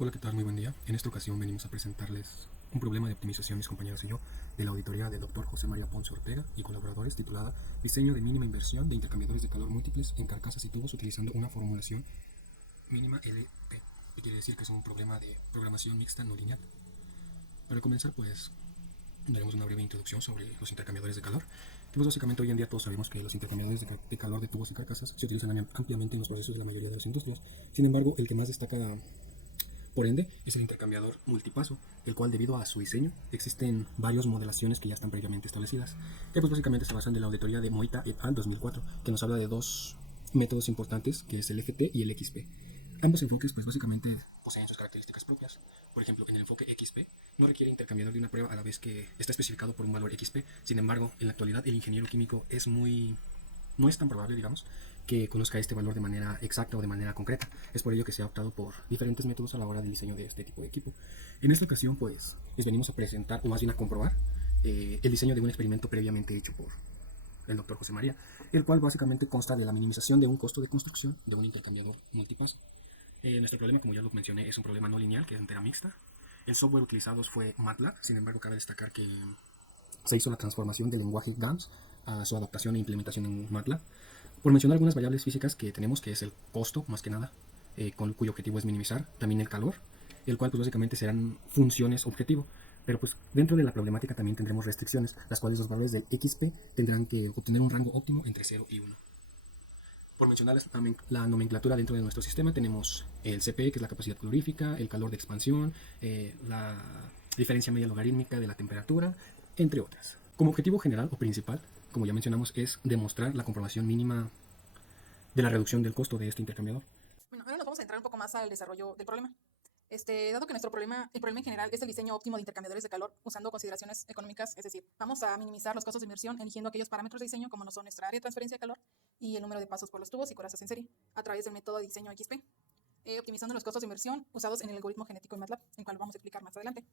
Hola, ¿qué tal? Muy buen día. En esta ocasión venimos a presentarles un problema de optimización, mis compañeros y yo, de la auditoría del Dr. José María Ponce Ortega y colaboradores, titulada Diseño de mínima inversión de intercambiadores de calor múltiples en carcasas y tubos utilizando una formulación mínima LP, que quiere decir que es un problema de programación mixta no lineal. Para comenzar, pues daremos una breve introducción sobre los intercambiadores de calor, que pues básicamente hoy en día todos sabemos que los intercambiadores de calor de tubos y carcasas se utilizan ampliamente en los procesos de la mayoría de las industrias. Sin embargo, el que más destaca por ende, es el intercambiador multipaso, el cual debido a su diseño existen varias modelaciones que ya están previamente establecidas, que pues básicamente se basan en la auditoría de Moita et al. 2004, que nos habla de dos métodos importantes, que es el FT y el XP. Ambos enfoques pues básicamente poseen sus características propias. Por ejemplo, en el enfoque XP no requiere intercambiador de una prueba a la vez que está especificado por un valor XP. Sin embargo, en la actualidad el ingeniero químico no es tan probable, digamos, que conozca este valor de manera exacta o de manera concreta. Es por ello que se ha optado por diferentes métodos a la hora del diseño de este tipo de equipo. En esta ocasión, pues, les venimos a presentar, o más bien a comprobar, el diseño de un experimento previamente hecho por el doctor José María, el cual básicamente consta de la minimización de un costo de construcción de un intercambiador multipaso. Nuestro problema, como ya lo mencioné, es un problema no lineal, que es entera mixta. El software utilizado fue MATLAB, sin embargo, cabe destacar que se hizo la transformación del lenguaje GAMS a su adaptación e implementación en MATLAB. Por mencionar algunas variables físicas que tenemos, que es el costo, más que nada, cuyo objetivo es minimizar, también el calor, el cual pues básicamente serán funciones objetivo. Pero pues dentro de la problemática también tendremos restricciones, las cuales los valores del XP tendrán que obtener un rango óptimo entre 0 y 1. Por mencionar la nomenclatura dentro de nuestro sistema, tenemos el CP, que es la capacidad calorífica, el calor de expansión, la diferencia media logarítmica de la temperatura, entre otras. Como objetivo general o principal, como ya mencionamos, es demostrar la comprobación mínima de la reducción del costo de este intercambiador. Bueno, ahora nos vamos a entrar un poco más al desarrollo del problema. Dado que el problema en general es el diseño óptimo de intercambiadores de calor usando consideraciones económicas, es decir, vamos a minimizar los costos de inversión eligiendo aquellos parámetros de diseño como no son nuestra área de transferencia de calor y el número de pasos por los tubos y corazas en serie a través del método de diseño XP, optimizando los costos de inversión usados en el algoritmo genético en MATLAB, el cual vamos a explicar más adelante.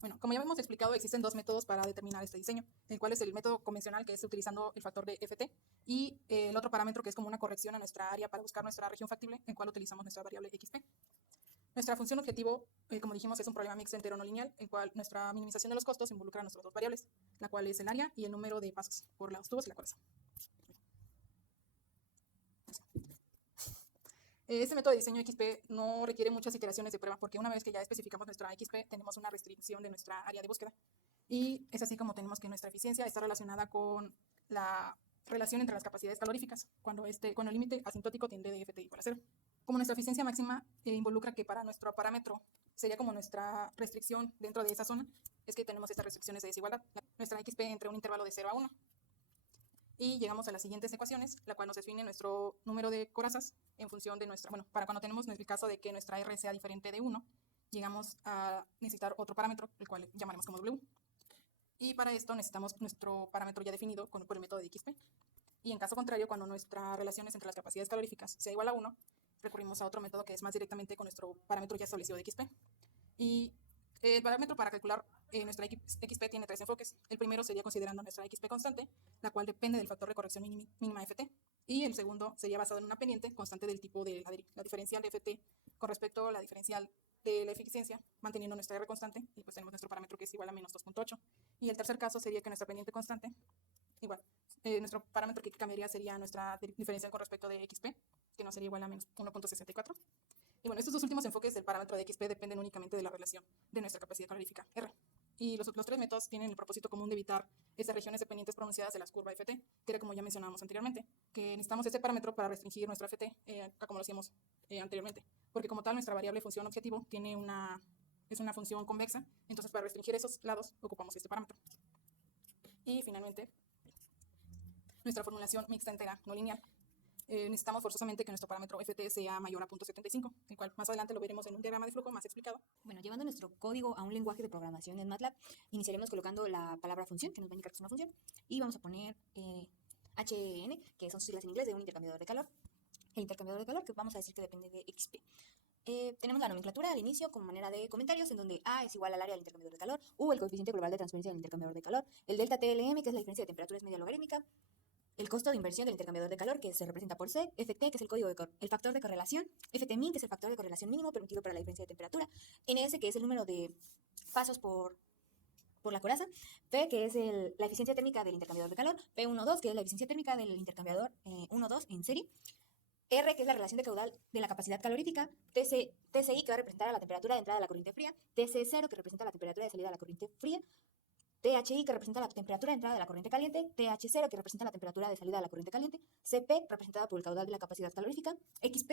Bueno, como ya hemos explicado, existen dos métodos para determinar este diseño, el cual es el método convencional, que es utilizando el factor de FT, y el otro parámetro, que es como una corrección a nuestra área para buscar nuestra región factible, en el cual utilizamos nuestra variable XP. Nuestra función objetivo, como dijimos, es un problema mixto entero no lineal, el cual nuestra minimización de los costos involucra nuestras dos variables, la cual es el área y el número de pasos por los tubos y la coraza. Este método de diseño XP no requiere muchas iteraciones de prueba, porque una vez que ya especificamos nuestra XP, tenemos una restricción de nuestra área de búsqueda. Y es así como tenemos que nuestra eficiencia está relacionada con la relación entre las capacidades caloríficas, cuando el límite asintótico tiende de FT igual a 0. Como nuestra eficiencia máxima involucra que para nuestro parámetro sería como nuestra restricción dentro de esa zona, es que tenemos estas restricciones de desigualdad. Nuestra XP entre un intervalo de 0 a 1. Y llegamos a las siguientes ecuaciones, la cual nos define nuestro número de corazas en función de nuestra, bueno, para cuando tenemos el caso de que nuestra R sea diferente de 1, llegamos a necesitar otro parámetro, el cual llamaremos como W. Y para esto necesitamos nuestro parámetro ya definido por el método de XP. Y en caso contrario, cuando nuestras relaciones entre las capacidades caloríficas sea igual a 1, recurrimos a otro método que es más directamente con nuestro parámetro ya establecido de XP. Y el parámetro para calcular nuestra XP tiene tres enfoques. El primero sería considerando nuestra XP constante, la cual depende del factor de corrección mínima FT. Y el segundo sería basado en una pendiente constante del tipo de la diferencial de FT con respecto a la diferencial de la eficiencia, manteniendo nuestra R constante, y pues tenemos nuestro parámetro que es igual a menos 2.8. Y el tercer caso sería que nuestra pendiente constante, igual, nuestro parámetro que cambiaría sería nuestra diferencial con respecto de XP, que no sería igual a menos 1.64. Y bueno, estos dos últimos enfoques del parámetro de XP dependen únicamente de la relación de nuestra capacidad calorífica R. Y los tres métodos tienen el propósito común de evitar esas regiones dependientes pronunciadas de las curvas FT, que era como ya mencionábamos anteriormente, que necesitamos ese parámetro para restringir nuestra FT, como lo hacíamos anteriormente, porque como tal nuestra variable función objetivo es una función convexa, entonces para restringir esos lados ocupamos este parámetro. Y finalmente, nuestra formulación mixta entera no lineal. Necesitamos forzosamente que nuestro parámetro FT sea mayor a 0.75, el cual más adelante lo veremos en un diagrama de flujo más explicado. Bueno, llevando nuestro código a un lenguaje de programación en MATLAB, iniciaremos colocando la palabra función, que nos va a indicar que es una función, y vamos a poner HN, que son siglas en inglés de un intercambiador de calor. El intercambiador de calor, que vamos a decir que depende de XP. Tenemos la nomenclatura al inicio como manera de comentarios, en donde A es igual al área del intercambiador de calor, U el coeficiente global de transferencia del intercambiador de calor, el delta TLM, que es la diferencia de temperatura es media logarítmica, el costo de inversión del intercambiador de calor, que se representa por C, Ft, que es el factor de correlación, Ft min, que es el factor de correlación mínimo permitido para la diferencia de temperatura, Ns, que es el número de pasos por la coraza, P, que es la eficiencia térmica del intercambiador de calor, P12, que es la eficiencia térmica del intercambiador 1,2 en serie, R, que es la relación de caudal de la capacidad calorífica, TCI, que va a representar a la temperatura de entrada de la corriente fría, TC0, que representa la temperatura de salida de la corriente fría, THI, que representa la temperatura de entrada de la corriente caliente, TH0, que representa la temperatura de salida de la corriente caliente, CP, representada por el caudal de la capacidad calorífica, XP,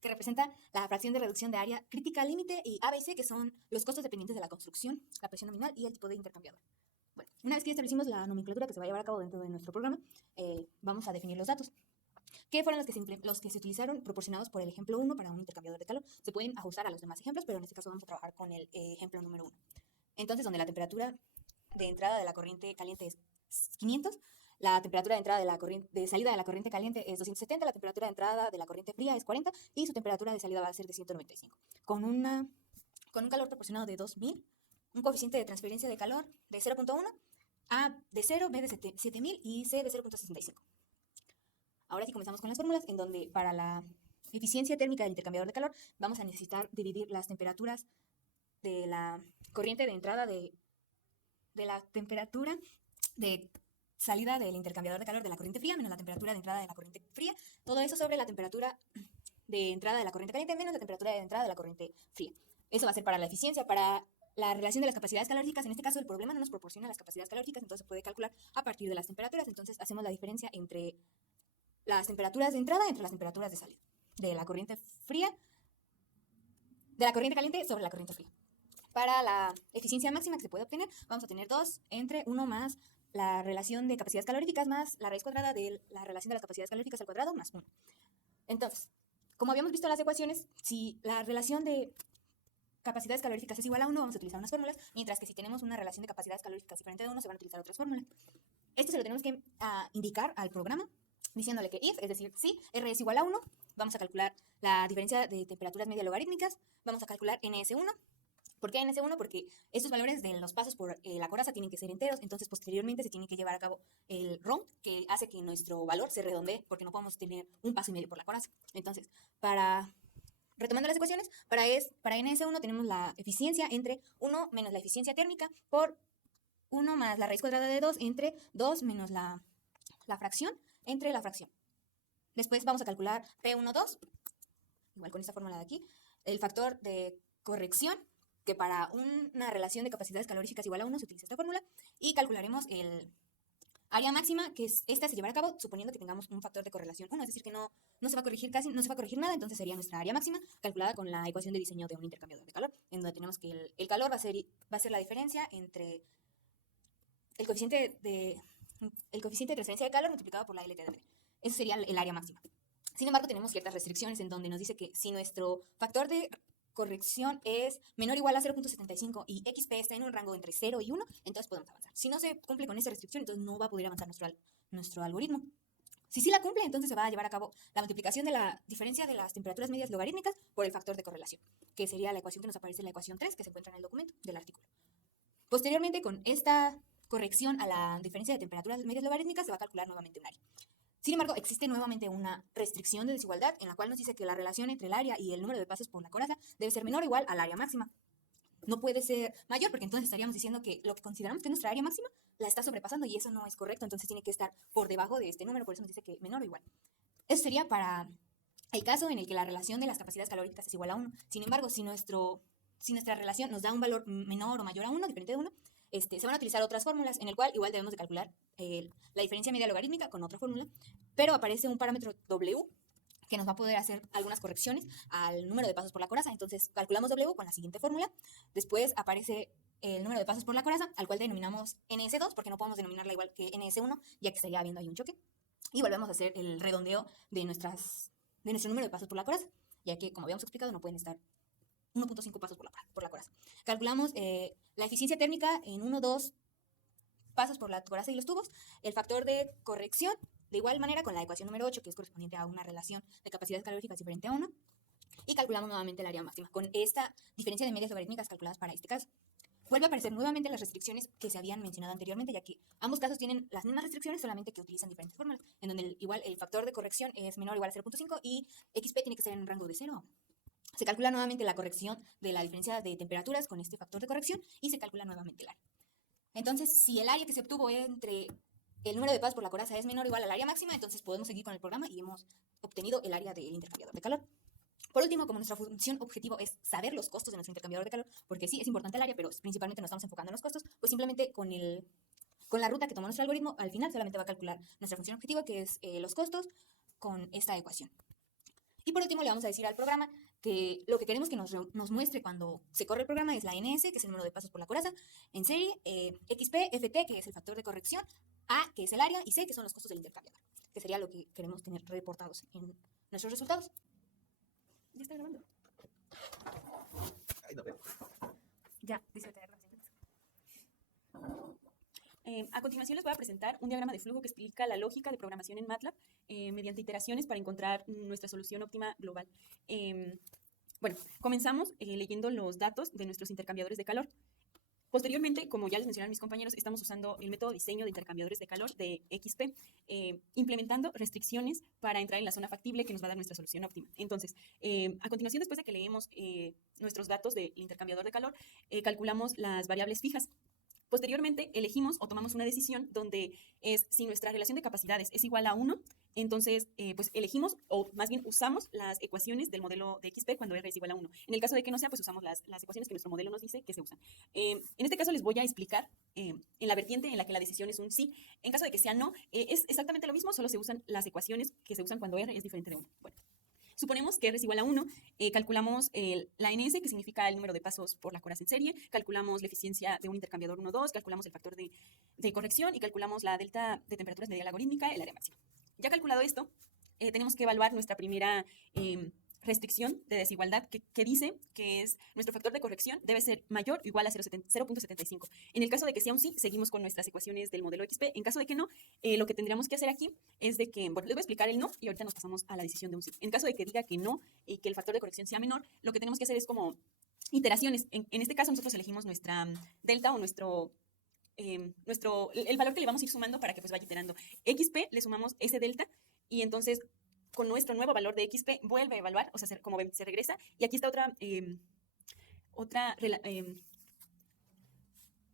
que representa la fracción de reducción de área crítica límite, y A, B y C, que son los costos dependientes de la construcción, la presión nominal y el tipo de intercambiador. Bueno, una vez que establecimos la nomenclatura que se va a llevar a cabo dentro de nuestro programa, vamos a definir los datos, que fueron los que se utilizaron proporcionados por el ejemplo 1 para un intercambiador de calor. Se pueden ajustar a los demás ejemplos, pero en este caso vamos a trabajar con el ejemplo número 1. Entonces, donde la temperatura de entrada de la corriente caliente es 500, la temperatura de entrada de salida de la corriente caliente es 270, la temperatura de entrada de la corriente fría es 40 y su temperatura de salida va a ser de 195. Con un calor proporcionado de 2000, un coeficiente de transferencia de calor de 0.1, A de 0, B de 7000 y C de 0.65. Ahora sí comenzamos con las fórmulas, en donde para la eficiencia térmica del intercambiador de calor vamos a necesitar dividir las temperaturas de la corriente de entrada de la temperatura de salida del intercambiador de calor de la corriente fría menos la temperatura de entrada de la corriente fría, todo eso sobre la temperatura de entrada de la corriente caliente menos la temperatura de entrada de la corriente fría. Eso va a ser para la eficiencia. Para la relación de las capacidades calóricas, en este caso el problema no nos proporciona las capacidades calóricas, entonces se puede calcular a partir de las temperaturas. Entonces hacemos la diferencia entre las temperaturas de entrada entre las temperaturas de salida de la corriente fría, de la corriente caliente sobre la corriente fría. Para la eficiencia máxima que se puede obtener, vamos a tener 2 entre 1 más la relación de capacidades caloríficas más la raíz cuadrada de la relación de las capacidades caloríficas al cuadrado más 1. Entonces, como habíamos visto en las ecuaciones, si la relación de capacidades caloríficas es igual a 1, vamos a utilizar unas fórmulas, mientras que si tenemos una relación de capacidades caloríficas diferente de 1, se van a utilizar otras fórmulas. Esto se lo tenemos que indicar al programa, diciéndole que if, es decir, si R es igual a 1, vamos a calcular la diferencia de temperaturas media logarítmicas, vamos a calcular NS1. ¿Por qué NS1? Porque estos valores de los pasos por la coraza tienen que ser enteros, entonces posteriormente se tiene que llevar a cabo el round, que hace que nuestro valor se redondee, porque no podemos tener un paso y medio por la coraza. Entonces, retomando las ecuaciones, para NS1 tenemos la eficiencia entre 1 menos la eficiencia térmica por 1 más la raíz cuadrada de 2 entre 2 menos la fracción entre la fracción. Después vamos a calcular P12, igual con esta fórmula de aquí, el factor de corrección, que para una relación de capacidades caloríficas igual a 1 se utiliza esta fórmula, y calcularemos el área máxima, que esta se llevará a cabo suponiendo que tengamos un factor de correlación 1, es decir, que no se va a corregir no se va a corregir nada, entonces sería nuestra área máxima calculada con la ecuación de diseño de un intercambiador de calor, en donde tenemos que el calor va a ser la diferencia entre el coeficiente de transferencia de calor multiplicado por la LTDB. Eso sería el área máxima. Sin embargo, tenemos ciertas restricciones en donde nos dice que si nuestro factor de corrección es menor o igual a 0.75 y XP está en un rango entre 0 y 1, entonces podemos avanzar. Si no se cumple con esa restricción, entonces no va a poder avanzar nuestro algoritmo. Si sí la cumple, entonces se va a llevar a cabo la multiplicación de la diferencia de las temperaturas medias logarítmicas por el factor de correlación, que sería la ecuación que nos aparece en la ecuación 3, que se encuentra en el documento del artículo. Posteriormente, con esta corrección a la diferencia de temperaturas medias logarítmicas, se va a calcular nuevamente un área. Sin embargo, existe nuevamente una restricción de desigualdad en la cual nos dice que la relación entre el área y el número de pasos por la coraza debe ser menor o igual al área máxima. No puede ser mayor, porque entonces estaríamos diciendo que lo que consideramos que es nuestra área máxima la está sobrepasando y eso no es correcto, entonces tiene que estar por debajo de este número, por eso nos dice que menor o igual. Eso sería para el caso en el que la relación de las capacidades calóricas es igual a 1. Sin embargo, si nuestra relación nos da un valor menor o mayor a 1, diferente de 1, se van a utilizar otras fórmulas, en el cual igual debemos de calcular la diferencia media logarítmica con otra fórmula, pero aparece un parámetro W que nos va a poder hacer algunas correcciones al número de pasos por la coraza. Entonces calculamos W con la siguiente fórmula, después aparece el número de pasos por la coraza, al cual denominamos NS2, porque no podemos denominarla igual que NS1, ya que estaría habiendo ahí un choque, y volvemos a hacer el redondeo de nuestro número de pasos por la coraza, ya que, como habíamos explicado, no pueden estar 1.5 pasos por la coraza. Calculamos la eficiencia térmica en 1,2 pasos por la coraza y los tubos, el factor de corrección, de igual manera con la ecuación número 8, que es correspondiente a una relación de capacidades calóricas diferente a 1, y calculamos nuevamente el área máxima, con esta diferencia de medias logarítmicas calculadas para este caso. vuelve a aparecer nuevamente las restricciones que se habían mencionado anteriormente, ya que ambos casos tienen las mismas restricciones, solamente que utilizan diferentes fórmulas, en donde igual el factor de corrección es menor o igual a 0.5 y XP tiene que ser en un rango de 0. Se calcula nuevamente la corrección de la diferencia de temperaturas con este factor de corrección y se calcula nuevamente el área. Entonces, si el área que se obtuvo entre el número de pasos por la coraza es menor o igual al área máxima, entonces podemos seguir con el programa y hemos obtenido el área del intercambiador de calor. Por último, como nuestra función objetivo es saber los costos de nuestro intercambiador de calor, porque sí, es importante el área, pero principalmente nos estamos enfocando en los costos, pues simplemente con la ruta que tomó nuestro algoritmo, al final solamente va a calcular nuestra función objetiva, que es los costos, con esta ecuación. Y por último, le vamos a decir al programa que lo que queremos que nos muestre cuando se corre el programa es la NS, que es el número de pasos por la coraza, en serie, XP, FT, que es el factor de corrección, A, que es el área, y C, que son los costos del intercambiador, que sería lo que queremos tener reportados en nuestros resultados. Ya está grabando. Ahí lo veo. Ya, dice tener las A continuación les voy a presentar un diagrama de flujo que explica la lógica de programación en MATLAB mediante iteraciones para encontrar nuestra solución óptima global. Bueno, comenzamos leyendo los datos de nuestros intercambiadores de calor. Posteriormente, como ya les mencionaron mis compañeros, estamos usando el método diseño de intercambiadores de calor de XP, implementando restricciones para entrar en la zona factible que nos va a dar nuestra solución óptima. Entonces, a continuación, después de que leemos nuestros datos del intercambiador de calor, calculamos las variables fijas. Posteriormente, elegimos o tomamos una decisión donde es si nuestra relación de capacidades es igual a 1, entonces pues elegimos o más bien usamos las ecuaciones del modelo de XP cuando R es igual a 1. En el caso de que no sea, pues usamos las ecuaciones que nuestro modelo nos dice que se usan. En este caso les voy a explicar en la vertiente en la que la decisión es un sí. En caso de que sea no, es exactamente lo mismo, solo se usan las ecuaciones que se usan cuando R es diferente de 1. Bueno. Suponemos que R es igual a 1, calculamos la NS, que significa el número de pasos por la coraza en serie, calculamos la eficiencia de un intercambiador 1,2, calculamos el factor de corrección y calculamos la delta de temperaturas media logarítmica, el área máxima. Ya calculado esto, tenemos que evaluar nuestra primera restricción de desigualdad que dice que es nuestro factor de corrección debe ser mayor o igual a 0.75. En el caso de que sea un sí, seguimos con nuestras ecuaciones del modelo XP. En caso de que no, lo que tendríamos que hacer aquí es de que, bueno, les voy a explicar el no y ahorita nos pasamos a la decisión de un sí. En caso de que diga que no y que el factor de corrección sea menor, lo que tenemos que hacer es como iteraciones. En este caso nosotros elegimos nuestra delta o el valor que le vamos a ir sumando para que pues vaya iterando. XP le sumamos ese delta y entonces con nuestro nuevo valor de XP vuelve a evaluar, o sea, como ven, se regresa. Y aquí está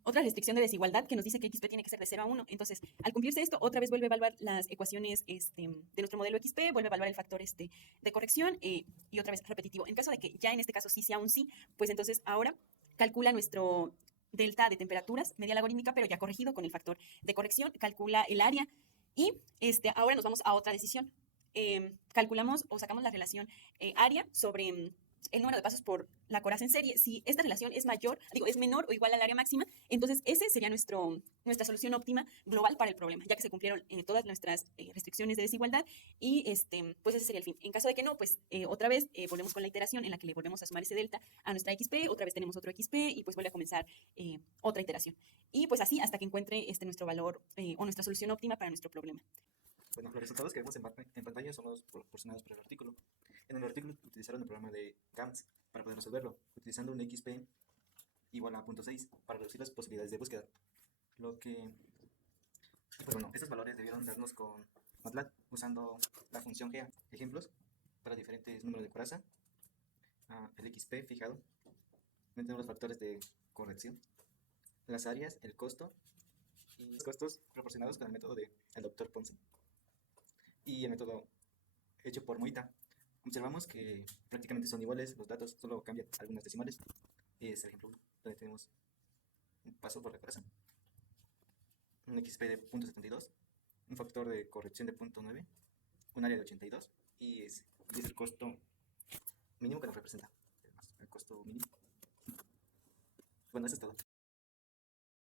otra restricción de desigualdad que nos dice que XP tiene que ser de 0 a 1. Entonces, al cumplirse esto, otra vez vuelve a evaluar las ecuaciones de nuestro modelo XP, vuelve a evaluar el factor de corrección y otra vez repetitivo. En caso de que ya en este caso sí sea un sí, pues entonces ahora calcula nuestro delta de temperaturas media logarítmica, pero ya corregido con el factor de corrección, calcula el área y ahora nos vamos a otra decisión. Calculamos o sacamos la relación área sobre el número de pasos por la coraza en serie. Si esta relación es menor o igual al área máxima, entonces ese sería nuestra solución óptima global para el problema, ya que se cumplieron todas nuestras restricciones de desigualdad y pues ese sería el fin. En caso de que no, pues otra vez volvemos con la iteración en la que le volvemos a sumar ese delta a nuestra XP, otra vez tenemos otro XP y pues vuelve a comenzar otra iteración. Y pues así hasta que encuentre nuestro valor o nuestra solución óptima para nuestro problema. Bueno, los resultados que vemos en pantalla son los proporcionados por el artículo. En el artículo utilizaron el programa de GAMS para poder resolverlo, utilizando un XP igual a 0.6 para reducir las posibilidades de búsqueda. Pues bueno, estos valores debieron darnos con MATLAB usando la función GEA. Ejemplos para diferentes números de coraza, el XP fijado, tenemos los factores de corrección, las áreas, el costo y los costos proporcionados con el método del Dr. Ponce y el método hecho por Moita. Observamos que prácticamente son iguales los datos, solo cambian algunas decimales. Es el ejemplo 1, donde tenemos un paso por la coraza, un XP de 0.72, un factor de corrección de 0.9, un área de 82 y es el costo mínimo que nos representa. El costo mínimo. Bueno, eso es todo.